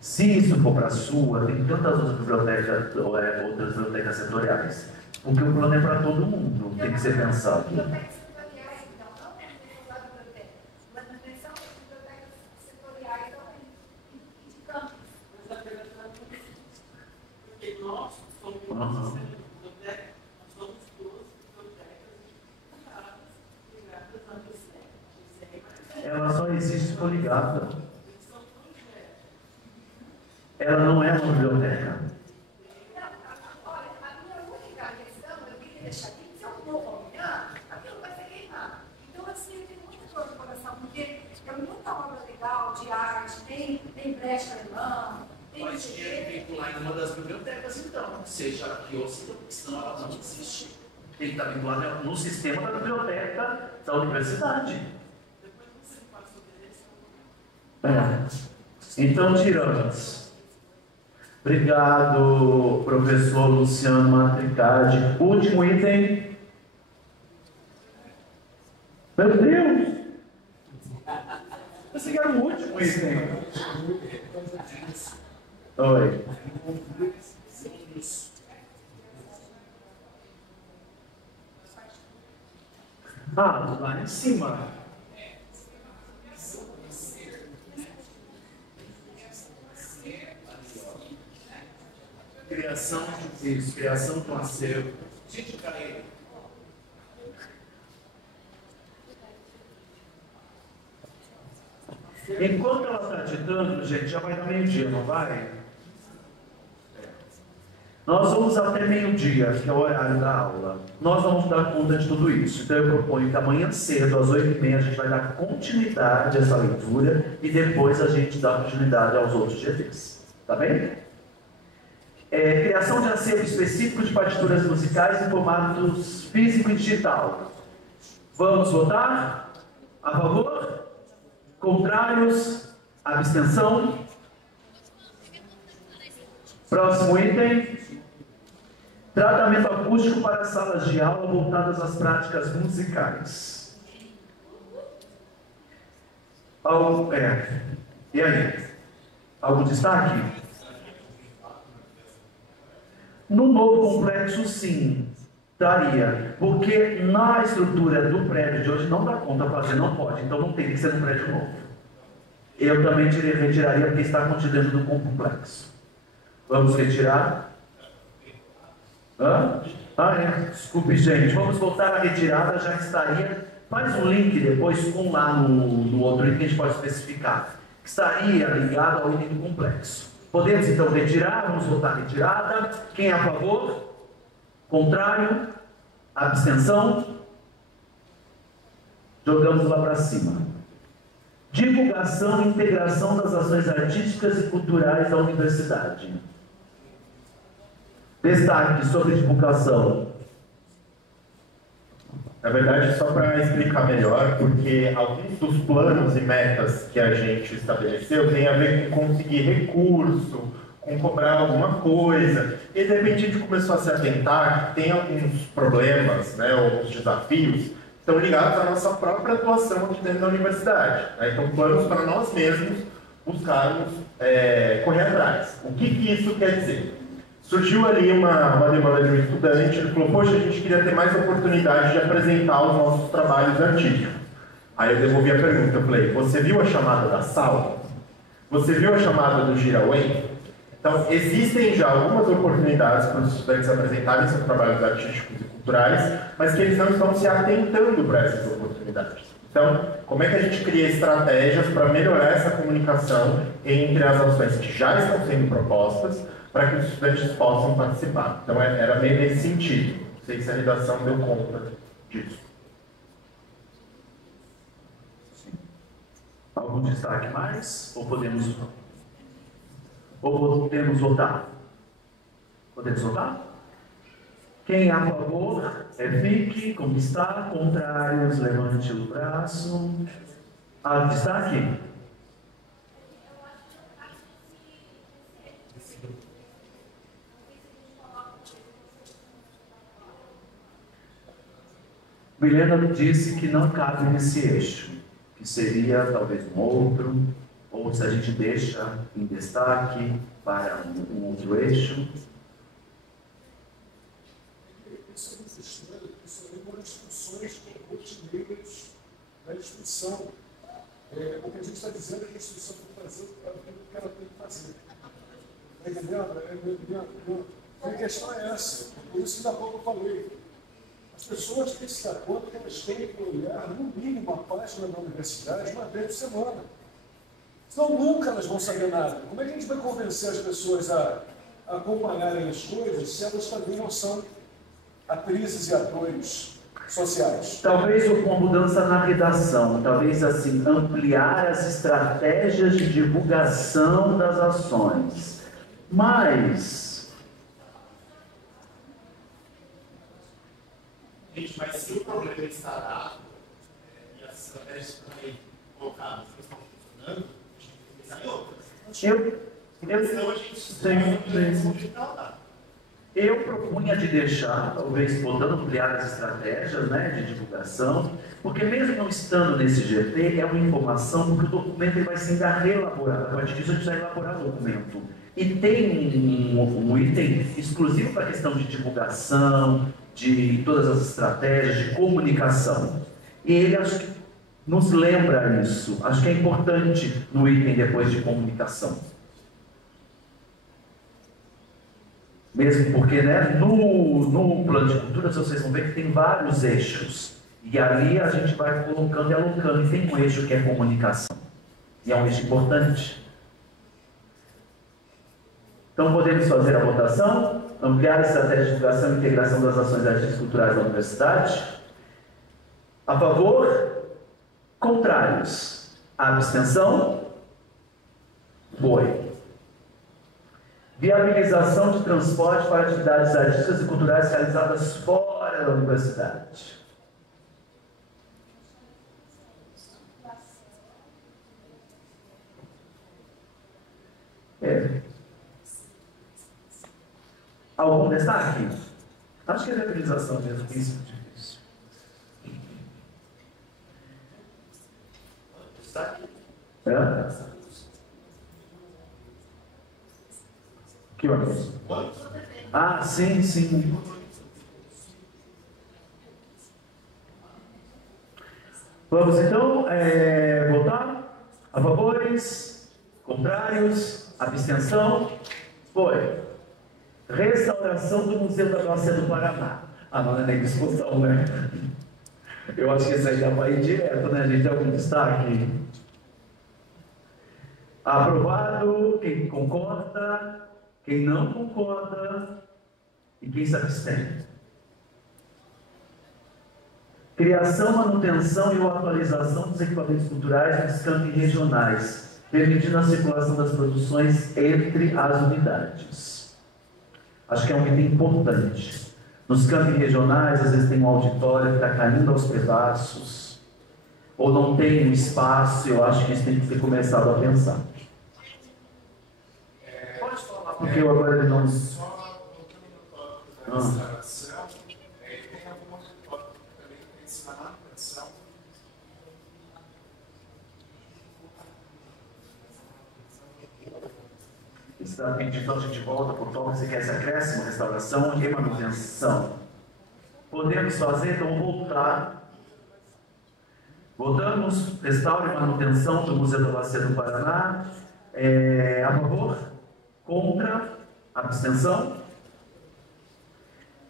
se isso for para a sua, tem tantas outras bibliotecas, outras bibliotecas setoriais, porque o plano é para todo mundo, tem que ser pensado. Uhum. Ela só existe poligata. Ela não é uma biblioteca. Olha, a minha única questão, eu queria deixar aqui, se eu vou amanhã, aquilo vai ser queimado. Então, assim, eu tenho muita dor no coração, porque é muita obra legal de arte, tem brecha alemã, tem Mas tinha que vincular em uma das bibliotecas, então, seja aqui ou senão ela não existe. Tem que estar vinculado no sistema da biblioteca da universidade. Então, tiramos. Obrigado, professor Luciano Matricade. Último item. Meu Deus! Esse aqui era o último item. Oi. Ah, lá em cima. Criação do acervo. Enquanto ela está ditando, gente, já vai dar meio-dia, não vai? Nós vamos até meio-dia, que é o horário da aula. Nós vamos dar conta de tudo isso. Então eu proponho que amanhã cedo, às 8h30, a gente vai dar continuidade a essa leitura e depois a gente dá continuidade aos outros GTs. Tá bem? Criação de acervo específico de partituras musicais em formatos físico e digital. Vamos votar? A favor? Contrários? Abstenção? Próximo item. Tratamento acústico para salas de aula voltadas às práticas musicais. E aí? Algum destaque? No novo complexo, sim, daria. Porque na estrutura do prédio de hoje não dá conta fazer, não pode. Então não tem que ser no prédio novo. Eu também retiraria porque está contido dentro do complexo. Vamos retirar? Desculpe, gente. Vamos voltar à retirada, já que estaria. Faz um link depois com lá no outro link que a gente pode especificar. Que estaria ligado ao item do complexo. Podemos então retirar? Vamos votar retirada. Quem é a favor? Contrário? Abstenção? Jogamos lá para cima. Divulgação e integração das ações artísticas e culturais da universidade. Destaque sobre divulgação. Na verdade, só para explicar melhor, porque alguns dos planos e metas que a gente estabeleceu tem a ver com conseguir recurso, com cobrar alguma coisa. E de repente a gente começou a se atentar que tem alguns problemas, né, alguns desafios que estão ligados à nossa própria atuação aqui dentro da universidade. Né? Então, planos para nós mesmos buscarmos correr atrás. O que isso quer dizer? Surgiu ali uma demanda de um estudante, ele falou, poxa, a gente queria ter mais oportunidade de apresentar os nossos trabalhos artísticos. Aí eu devolvi a pergunta, eu falei, você viu a chamada da sala? Você viu a chamada do Giraway? Então, existem já algumas oportunidades para os estudantes apresentarem seus trabalhos artísticos e culturais, mas que eles não estão se atentando para essas oportunidades. Então, como é que a gente cria estratégias para melhorar essa comunicação entre as ações que já estão sendo propostas, para que os estudantes possam participar. Então, era meio nesse sentido. Não sei se a redação deu conta disso. Sim. Algum destaque mais? Ou podemos... Ou podemos votar? Podemos votar? Quem é a favor, fique, como está. Contrários, levante o braço. Destaque? Milena disse que não cabe nesse eixo, que seria talvez um outro, ou se a gente deixa em destaque para um outro eixo. Isso é uma discussões rotineiras da instituição. O que a gente está dizendo é que a instituição tem que fazer aquilo que ela tem que fazer. Está entendendo? A questão é essa. Por isso que ainda há pouco eu falei. As pessoas têm que se dar conta que elas têm que olhar, no mínimo, a página da universidade uma vez por semana. Senão nunca elas vão saber nada. Como é que a gente vai convencer as pessoas a acompanharem as coisas se elas também não são atrizes e atores sociais? Talvez com uma mudança na redação, talvez assim, ampliar as estratégias de divulgação das ações. Mas se o problema está dado e as estratégias estão aí colocadas que estão funcionando, a gente tem que pensar em outras. Eu propunha de deixar, talvez podendo ampliar as estratégias, né, de divulgação, porque mesmo não estando nesse GT, é uma informação, porque o documento ele vai ser ainda reelaborado. A partir disso, a gente vai elaborar o documento. E tem um item exclusivo para a questão de divulgação, de todas as estratégias de comunicação. E ele, acho que, nos lembra isso. Acho que é importante no item depois de comunicação. Mesmo porque, né, no plano de cultura, vocês vão ver que tem vários eixos. E ali a gente vai colocando e alocando. E tem um eixo que é comunicação. E é um eixo importante. Então, podemos fazer a votação, ampliar a estratégia de divulgação e integração das ações artísticas e culturais da universidade. A favor? Contrários? Abstenção? Foi. Viabilização de transporte para atividades artísticas e culturais realizadas fora da universidade. Algum destaque? Acho que é a viabilização mesmo, que é isso difícil. Destaque? Que ônibus? Ah, sim, sim. Vamos então votar? A favores? Contrários? Abstenção? Foi. Restauração do Museu da Bacia do Paraná. Não é nem discussão, né? Eu acho que esse aí já vai ir direto, né? A gente tem algum destaque? Aprovado. Quem concorda? Quem não concorda? E quem se abstém? Criação, manutenção e atualização dos equipamentos culturais nos campos regionais, permitindo a circulação das produções entre as unidades. Acho que é um item importante. Nos campos regionais, às vezes tem um auditório que está caindo aos pedaços, ou não tem um espaço. Eu acho que isso tem que ser começado a pensar. Pode falar, porque eu agora não. Só voltando no tópico da restauração, tem algum outro tópico que também pensa na manutenção. Está pedindo a gente volta para o tópico, você quer esse acréscimo, restauração e manutenção. Podemos fazer, então, voltar. Votamos, restauro e manutenção do Museu da Bacia do Paraná. A favor? Contra? Abstenção?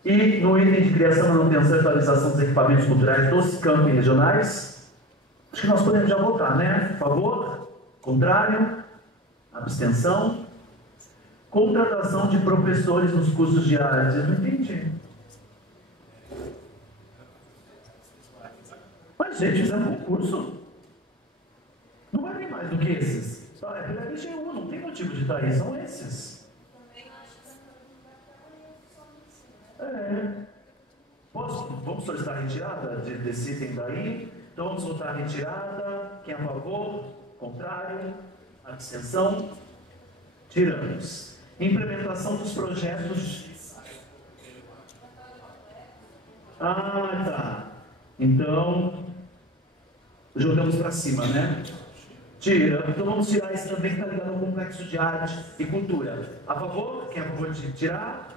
E no item de criação, manutenção e atualização dos equipamentos culturais dos campos regionais, acho que nós podemos já votar, né? Favor? Contrário? Abstenção? Contratação de professores nos cursos de artes. Eu não entendi. Mas, gente, fizemos um concurso. Não vai ter mais do que esses. Só é pela LGU, não tem motivo. motivo de estar aí são esses. Vamos solicitar a retirada? Decidem daí. Então vamos votar a retirada. Quem é a favor? Contrário? Abstenção? Tiramos. Implementação dos projetos. Tá. Então, jogamos para cima, né? Tira. Então vamos tirar esse também que está ligado ao complexo de arte e cultura. A favor? Quem é a favor de tirar?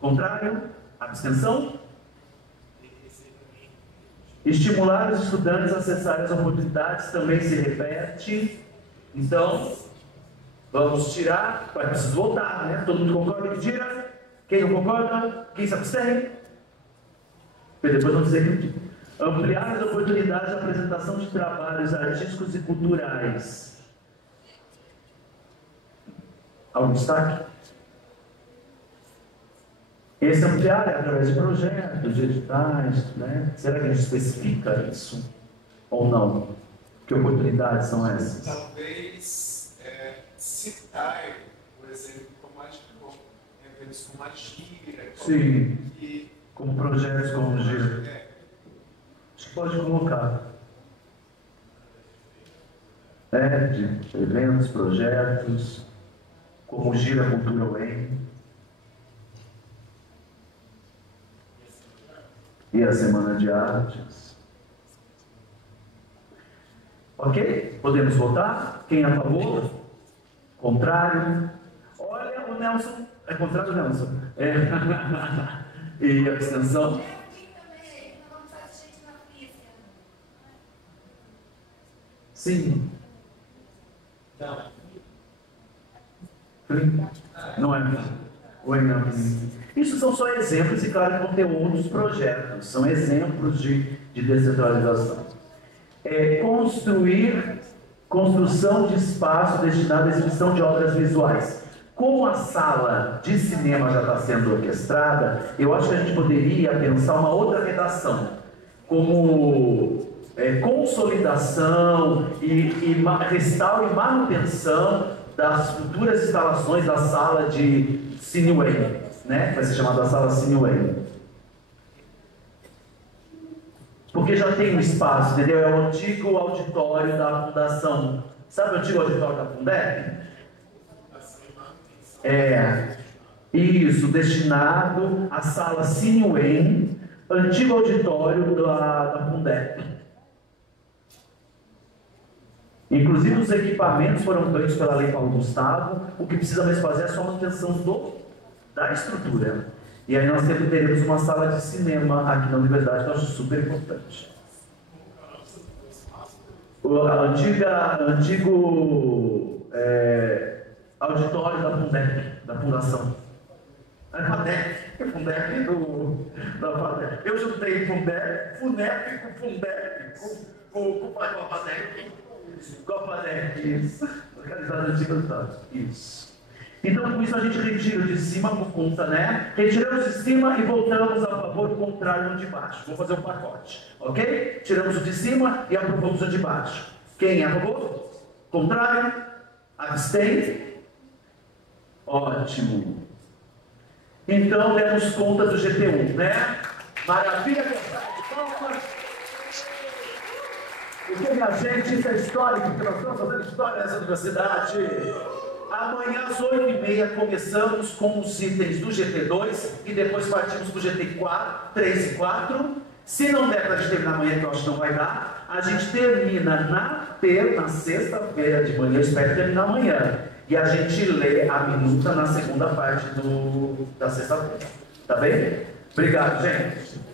Contrário? Abstenção? Estimular os estudantes a acessarem as oportunidades também se repete. Então, vamos tirar. Vai precisar votar, né? Todo mundo concorda que tira? Quem não concorda? Quem se abstém? Depois vamos dizer que ampliar as oportunidades de apresentação de trabalhos artísticos e culturais. Algum destaque? Esse ampliar é através de projetos, de editais, né? Será que a gente especifica isso? Ou não? Que oportunidades são essas? Talvez citar, por exemplo, eventos como a gira. Sim, como projetos como o gira. Acho que pode colocar. De eventos, projetos, como gira Cultura UEM. E a Semana de Artes. Ok? Podemos votar? Quem é a favor? Contrário? Olha, o Nelson. É contrário, Nelson? E abstenção? Sim. Não é? Oi, não. Isso são só exemplos, e claro que vão ter outros projetos. São exemplos de descentralização. Construção de espaço destinado à exibição de obras visuais. Como a sala de cinema já está sendo orquestrada, eu acho que a gente poderia pensar uma outra redação, como consolidação restauro e manutenção das futuras instalações da sala de Cineway, né? Vai ser chamada sala Cineway. Porque já tem um espaço, entendeu? É o antigo auditório da Fundação. Sabe o antigo auditório da Fundeb? Isso, destinado à sala Cineway, antigo auditório da Fundeb. Inclusive os equipamentos foram feitos pela Lei Paulo Gustavo, o que precisa mais fazer é só a manutenção da estrutura. E aí nós teremos uma sala de cinema aqui na universidade, que eu acho super importante. O antigo auditório da Fundeb, da Fundação. É Fundeb da FADEC. Eu juntei FUNEP com FUNDEP, com a FADEC. Copa 10, localizada antiga do Estado. Isso. Então, com isso, a gente retira de cima por conta, né? Retiramos de cima e voltamos a favor, contrário no de baixo. Vou fazer um pacote, ok? Tiramos o de cima e aprovamos o de baixo. Quem é a favor? Contrário? Abstém? Ótimo. Então, demos conta do GT1, né? Maravilha, pessoal. Porque, minha gente, isso é histórico, porque nós estamos fazendo história nessa universidade. Amanhã, às 8h30, começamos com os itens do GT2 e depois partimos para o GT4, 3 e 4. Se não der para a gente terminar amanhã, que eu acho que não vai dar, a gente termina na sexta-feira de manhã, eu espero terminar amanhã. E a gente lê a minuta na segunda parte da sexta-feira. Tá bem? Obrigado, gente.